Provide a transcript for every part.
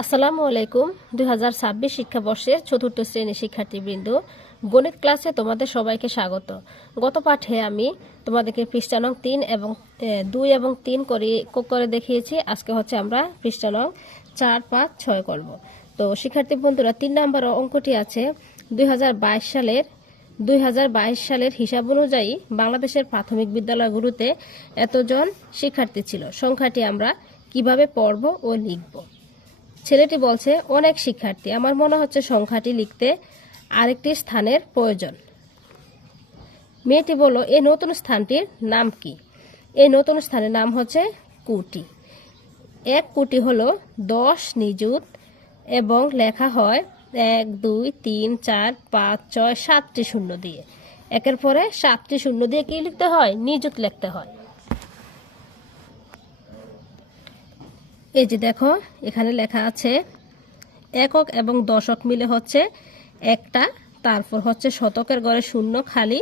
আসসালামু আলাইকুম। 2026 শিক্ষাবর্ষের চতুর্থ শ্রেণীর শিক্ষার্থীবৃন্দ, গণিত ক্লাসে তোমাদের সবাইকে স্বাগত। গত পাঠে আমি তোমাদেরকে পৃষ্ঠা নং 3 এবং 2 এবং 3 করে দেখিয়েছি। আজকে হচ্ছে আমরা পৃষ্ঠা নং 4, 5, 6 করব। তো শিক্ষার্থী বন্ধুরা, 3 নম্বর অঙ্কটি আছে 2022 সালের হিসাব অনুযায়ী বাংলাদেশের প্রাথমিক বিদ্যালয়গুলোতে এতজন শিক্ষার্থী ছিল। সংখ্যাটি আমরা কিভাবে পড়ব ও লিখব। ছেলেটি বলছে, অনেক শিক্ষার্থী, আমার মনে হচ্ছে সংখ্যাটি লিখতে আরেকটি স্থানের প্রয়োজন। মেয়েটি বলল, এই নতুন স্থানটির নাম কি? এই নতুন স্থানের নাম হচ্ছে কোটি। 1 কোটি হলো 10 নিযুত এবং লেখা হয় 1, 2, 3, 4, 5, 6, 7টি শূন্য দিয়ে। একের পরে 7টি শূন্য দিয়ে কি লিখতে হয়? নিযুত লিখতে হয়। এই যে দেখো, এখানে লেখা আছে একক এবং দশক মিলে হচ্ছে একটা, তারপর হচ্ছে শতকের ঘরে শূন্য খালি,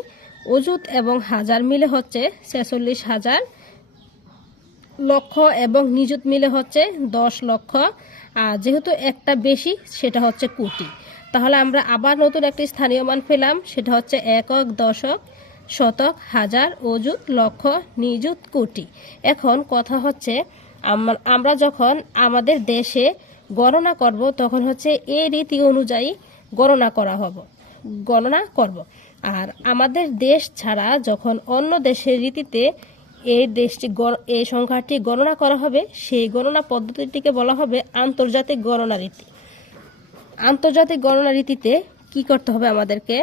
অযুত এবং হাজার মিলে হচ্ছে 46,000, লক্ষ এবং নিযুত মিলে হচ্ছে 10 লক্ষ, আর যেহেতু একটা বেশি সেটা হচ্ছে কোটি। তাহলে আমরা আবার নতুন একটি স্থানীয় মান পেলাম, সেটা হচ্ছে একক, দশক, শতক, হাজার, অযুত, লক্ষ, নিযুত, কোটি। এখন কথা হচ্ছে আমরা যখন আমাদের দেশে গণনা করব তখন হচ্ছে এই রীতি অনুযায়ী গণনা করব। আর আমাদের দেশ ছাড়া যখন অন্য দেশের রীতিতে এই সংখ্যাটি গণনা করা হবে, সেই গণনা পদ্ধতিটিকে বলা হবে আন্তর্জাতিক গণনা রীতি। আন্তর্জাতিক গণনা রীতিতে কি করতে হবে আমাদেরকে?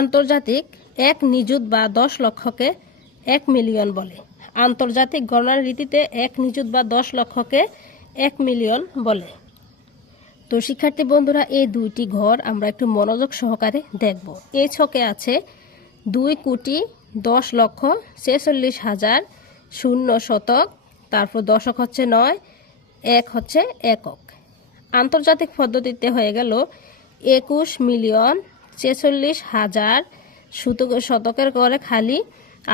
আন্তর্জাতিক 1 নিযুত বা 10 লক্ষকে 1 মিলিয়ন বলে। আন্তর্জাতিক গণনার রীতিতে 1 নিযুত বা 10 লক্ষকে 1 মিলিয়ন বলে। তো শিক্ষার্থী বন্ধুরা, এই দুইটি ঘর আমরা একটু মনোযোগ সহকারে দেখব। এই ছকে আছে 2 কোটি 10 লক্ষ 46,000, শূন্য শতক, তারপর দশক হচ্ছে 9, 1 হচ্ছে একক। আন্তর্জাতিক পদ্ধতিতে হয়ে গেল 21 মিলিয়ন 46,000, শতকের ঘরে খালি,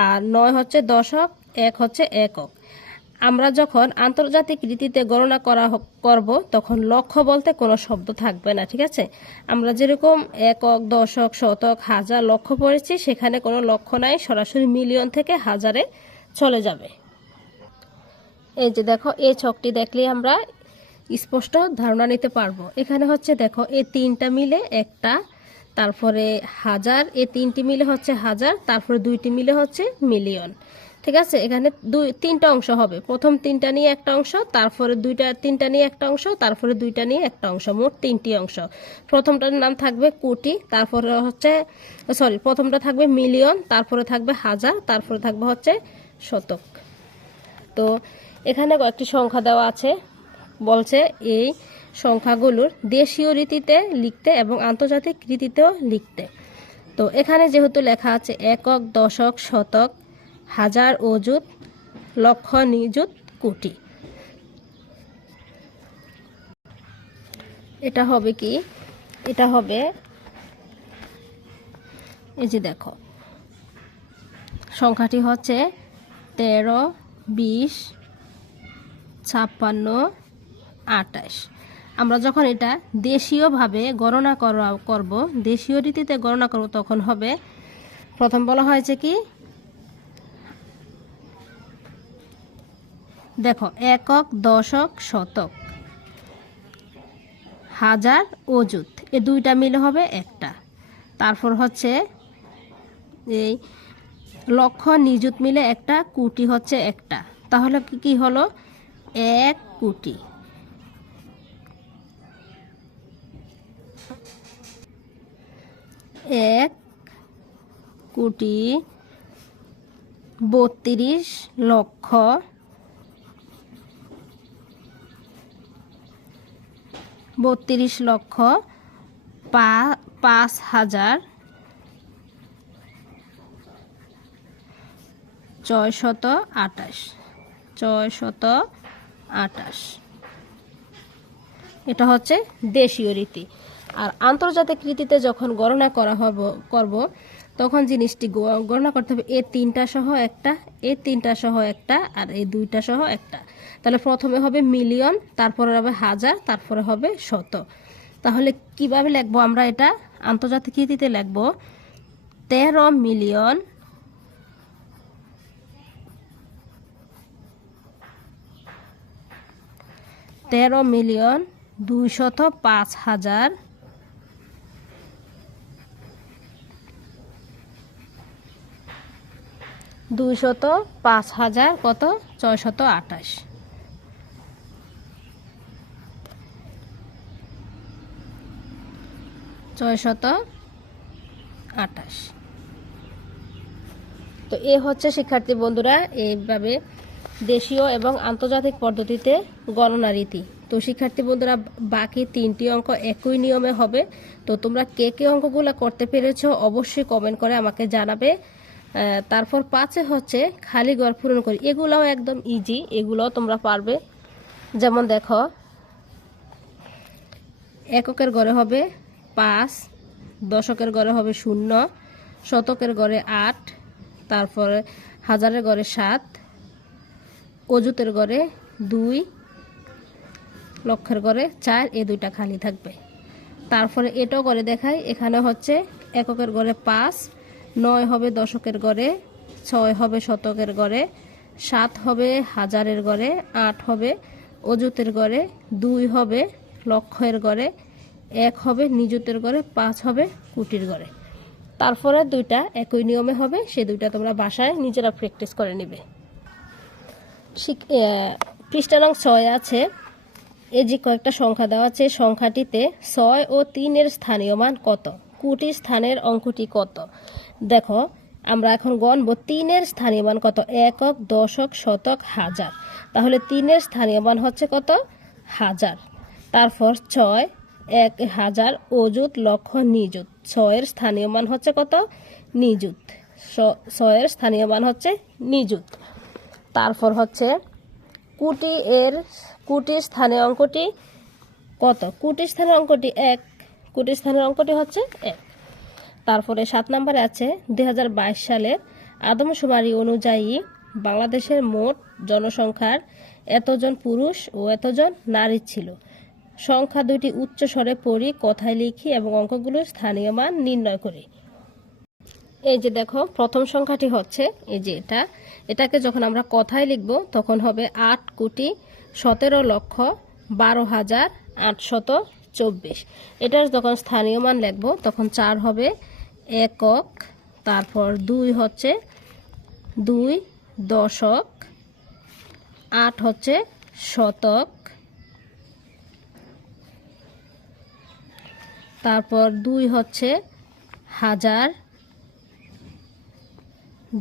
আর 9 হচ্ছে দশক, 1 হচ্ছে একক। আমরা যখন আন্তর্জাতিক রীতিতে গণনা করব তখন লক্ষ বলতে কোনো শব্দ থাকবে না, ঠিক আছে? আমরা যেরকম একক, দশক, শতক, হাজার, লক্ষ পড়েছি, সেখানে কোনো লক্ষ নাই, সরাসরি মিলিয়ন থেকে হাজারে চলে যাবে। এই যে দেখো, এই ছকটি দেখলে আমরা স্পষ্ট ধারণা নিতে পারবো। এখানে হচ্ছে দেখো, এই 3টা মিলে একটা, তারপরে হাজার, এই 3টি মিলে হচ্ছে হাজার, তারপরে 2টি মিলে হচ্ছে মিলিয়ন, ঠিক আছে? এখানে 3টা অংশ হবে, প্রথম 3টা নিয়ে একটা অংশ, তারপরে 3টা নিয়ে একটা অংশ, তারপরে 2টা নিয়ে একটা অংশ, মোট 3টি অংশ। প্রথমটার নাম থাকবে কোটি, তারপরে হচ্ছে প্রথমটা থাকবে মিলিয়ন, তারপরে থাকবে হাজার, তারপরে থাকবে হচ্ছে শতক। তো এখানে কয়েকটি সংখ্যা দেওয়া আছে, বলছে এই সংখ্যাগুলোর দেশীয় রীতিতে লিখতে এবং আন্তর্জাতিক রীতিতেও লিখতে। তো এখানে যেহেতু লেখা আছে একক, দশক, শতক, হাজার, অযুত, লক্ষ, নিযুত, কোটি, এটা হবে কি? এটা হবে, এই যে দেখো, সংখ্যাটি হচ্ছে 13, 20, 56, 28। আমরা যখন এটা দেশীয়ভাবে গণনা করব, দেশীয় রীতিতে গণনা করব, তখন হবে, প্রথম বলা হয়েছে কি, দেখো, একক, দশক, শতক, হাজার, অযুত, এই 2টা মিলে হবে একটা, তারপর হচ্ছে এই লক্ষ, নিযুত মিলে একটা, কোটি হচ্ছে একটা। তাহলে কি হলো? 1 কোটি। এক কোটি 32 লক্ষ 5,000 628। এটা হচ্ছে দেশীয় রীতি। আর আন্তর্জাতিক রীতিতে যখন গণনা করব তখন জিনিসটি গণনা করতে হবে এই 3টা সহ একটা, এই 3টা সহ একটা, আর এই 2টা সহ একটা। তাহলে প্রথমে হবে মিলিয়ন, তারপরে হবে হাজার, তারপরে হবে শত। তাহলে কিভাবে লিখবো আমরা এটা? আন্তর্জাতিক রীতিতে লিখবো 13 মিলিয়ন 205,000 কত 628। তো এ হচ্ছে শিক্ষার্থী বন্ধুরা এইভাবে দেশীয় এবং আন্তর্জাতিক পদ্ধতিতে গণনা রীতি। তো শিক্ষার্থী বন্ধুরা বাকি 3টি অঙ্ক একই নিয়মে হবে। তো তোমরা কে কে অঙ্কগুলো করতে পেরেছো অবশ্যই কমেন্ট করে আমাকে জানাবে। তারপর 5 হচ্ছে খালি ঘর পূরণ করি। এগুলোও একদম ইজি, এগুলোও তোমরা পারবে। যেমন দেখো, এককের ঘরে হবে 5, দশকের ঘরে হবে 0, শতকের ঘরে 8, তারপরে হাজারের ঘরে 7, অযুতের ঘরে 2, লক্ষের ঘরে 4, এই 2টা খালি থাকবে। তারপরে এটাও করে দেখাই। এখানে হচ্ছে এককের ঘরে 5, 9 হবে দশকের ঘরে, 6 হবে শতকের ঘরে, 7 হবে হাজারের ঘরে, 8 হবে অযুতের ঘরে, 2 হবে লক্ষের ঘরে, 1 হবে নিযুতের ঘরে, 5 হবে কোটির ঘরে। তারপরে 2টা একই নিয়মে হবে, সেই 2টা তোমরা বাসায় নিজেরা প্র্যাকটিস করে নেবে। পৃষ্ঠা নং 6 আছে। এই যে কয়েকটা সংখ্যা দেওয়া আছে, সংখ্যাটিতে 6 ও 3 স্থানীয় মান কত? কোটি স্থানের অঙ্কটি কত? দেখো আমরা এখন গণব 3 স্থানীয় মান কত? একক, দশক, শতক, হাজার। তাহলে 3 স্থানীয় মান হচ্ছে কত? হাজার। তারপর 6, 1000, অযুত, লক্ষ, নিযুত। 6 স্থানীয় মান হচ্ছে কত? নিযুত। 6 স্থানীয় মান হচ্ছে নিযুত। তারপর হচ্ছে কোটির স্থানীয় অঙ্কটি কত? কোটির স্থানীয় অঙ্কটি 1, কোটির স্থানীয় অঙ্কটি হচ্ছে 1। তারপরে 7 নম্বরে আছে 2022 সালের আদমশুমারি অনুযায়ী বাংলাদেশের মোট জনসংখ্যার এতজন পুরুষ ও এতজন নারী ছিল। সংখ্যা দুটি উচ্চ স্বরে পড়ি, কথায় লিখি এবং অঙ্কগুলোর স্থানীয় মান নির্ণয় করি। এই যে দেখো প্রথম সংখ্যাটি হচ্ছে এই যে এটাকে যখন আমরা কথায় লিখব তখন হবে 8,17,12,824। এটার যখন স্থানীয় মান লিখব তখন 4 হবে একক, তারপর 2 হচ্ছে 2 দশক, 8 হচ্ছে শতক, তারপর 2 হচ্ছে হাজার,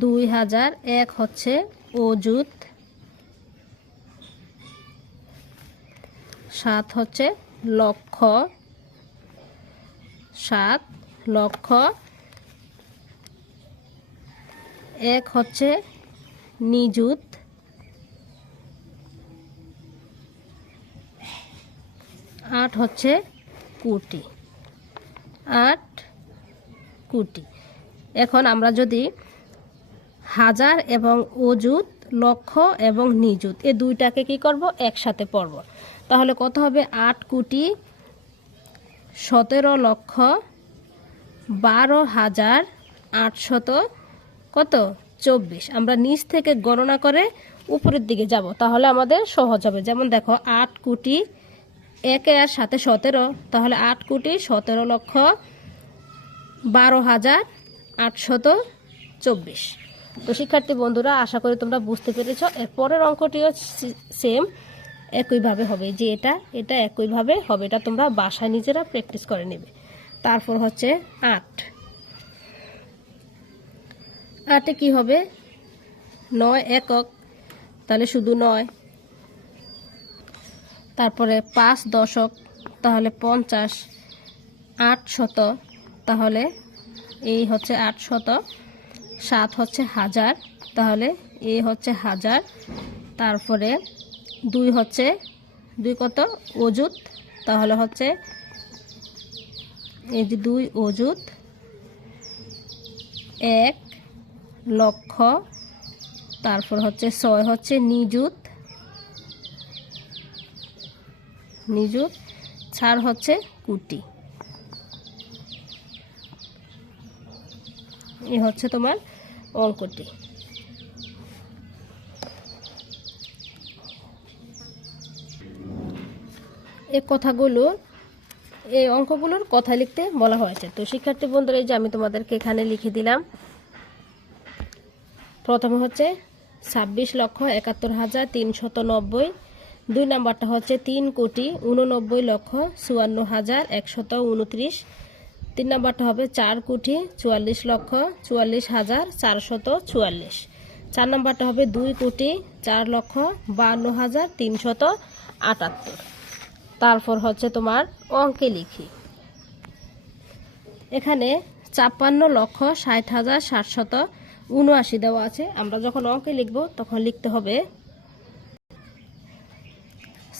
2000, 1 হচ্ছে অযুত, 7 হচ্ছে লক্ষ, 7 লক্ষ, 1 হচ্ছে নিযুত, 8 হচ্ছে কোটি, 8 কোটি। এখন আমরা যদি হাজার এবং অযুত, লক্ষ এবং নিযুত এই 2টাকে কি করব? একসাথে পড়ব। তাহলে কত হবে? 8,17,12,800 কত? 24। আমরা নিচ থেকে গণনা করে উপরের দিকে যাব, তাহলে আমাদের সহজ হবে। যেমন দেখো 8 কোটি, 1 আর সাথে 17, তাহলে 8,17,12,824। তো শিক্ষার্থী বন্ধুরা আশা করি তোমরা বুঝতে পেরেছ। এর পরের অঙ্কটিও সেম একইভাবে হবে, যে এটা একইভাবে হবে। এটা তোমরা বাসায় নিজেরা প্র্যাকটিস করে নেবে। তারপর হচ্ছে 8, 8-এ কি হবে? 9 একক, তাহলে শুধু 9। তারপরে 5 দশক, তাহলে 50, 8 শত, তাহলে এই হচ্ছে 8 শত, 7 হচ্ছে হাজার, তাহলে এই হচ্ছে হাজার। তারপরে 2 হচ্ছে 2 কত? অযুত, তাহলে হচ্ছে এই যে 2 অযুত, 1 লক্ষ, তারপর হচ্ছে 6 হচ্ছে নিযুত, 4 হচ্ছে কোটি। এই হচ্ছে তোমার অঙ্কটি। এই অঙ্কগুলোর কথা লিখতে বলা হয়েছে। তো শিক্ষার্থী বন্ধুরা, এই যে আমি তোমাদেরকে এখানে লিখে দিলাম। প্রথমে হচ্ছে 26,71,390, 2 নাম্বারটা হচ্ছে 3,89,54,129, 3 নাম্বারটা হবে 4,44,44,444, 4 নাম্বারটা হবে 2,04,52,378। তারপর হচ্ছে তোমার অঙ্কে লিখি। এখানে 56,60,779 দেওয়া আছে। আমরা যখন অঙ্কে লিখব তখন লিখতে হবে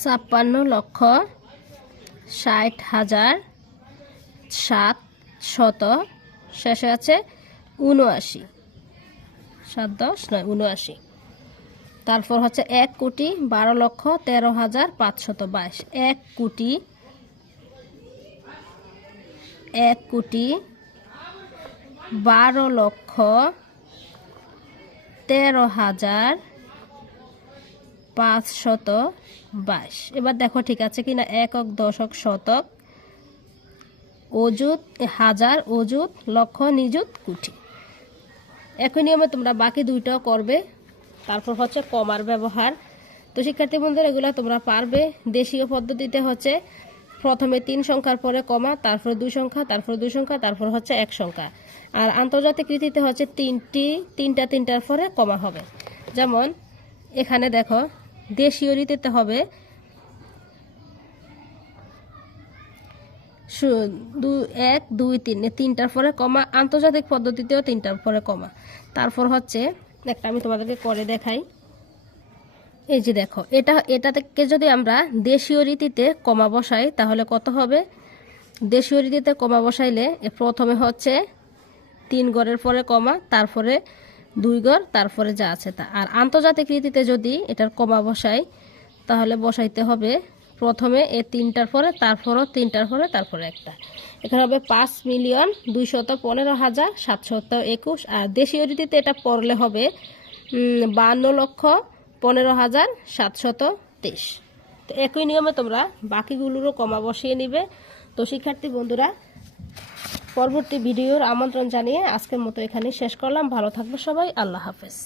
56,60,700, শেষে আছে 79, 7 10 9 79। তারপর হচ্ছে 1,12,13,522, 1,12,13,522। এবার দেখো ঠিক আছে কিনা, একক, দশক, শতক, অযুত, হাজার, অযুত, লক্ষ, নিযুত, কোটি। একই নিয়মে তোমরা বাকি দুইটাও করবে। তারপর হচ্ছে কমার ব্যবহার। তো শিক্ষার্থী বন্ধুরা, এগুলো তোমরা পারবে। দেশীয় পদ্ধতিতে হচ্ছে প্রথমে 3 সংখ্যার পরে কমা, তারপর 2 সংখ্যা, তারপর 2 সংখ্যা, তারপর হচ্ছে 1 সংখ্যা। আর আন্তর্জাতিক রীতিতে হচ্ছে তিনটার পরে কমা হবে। যেমন এখানে দেখো, দেশীয় রীতিতে হবে 1 2 3, 3টার পরে কমা। আন্তর্জাতিক পদ্ধতিতেও 3টার পরে কমা। তারপর হচ্ছে একটা আমি তোমাদেরকে করে দেখাই। এই যে দেখো, এটা থেকে যদি আমরা দেশীয় রীতিতে কমা বসাই তাহলে কত হবে? দেশীয় রীতিতে কমা বসাইলে প্রথমে হচ্ছে 3 ঘরের পরে কমা, তারপরে 2 ঘর, তারপরে যা আছে তা। আর আন্তর্জাতিক রীতিতে যদি এটার কমা বসাই তাহলে বসাইতে হবে প্রথমে 3টার পরে, তারপরও 3টার পরে, তারপরে একটা। এখানে হবে 5,215,721। আর দেশীয় রীতিতে এটা পড়লে হবে 52,15,723। তো একই নিয়মে তোমরা বাকিগুলোরও কমা বসিয়ে নিবে। তো শিক্ষার্থী বন্ধুরা, পরবর্তী ভিডিওর আমন্ত্রণ জানিয়ে আজকের মতো এখানেই শেষ করলাম। ভালো থাকবে সবাই। আল্লাহ হাফেজ।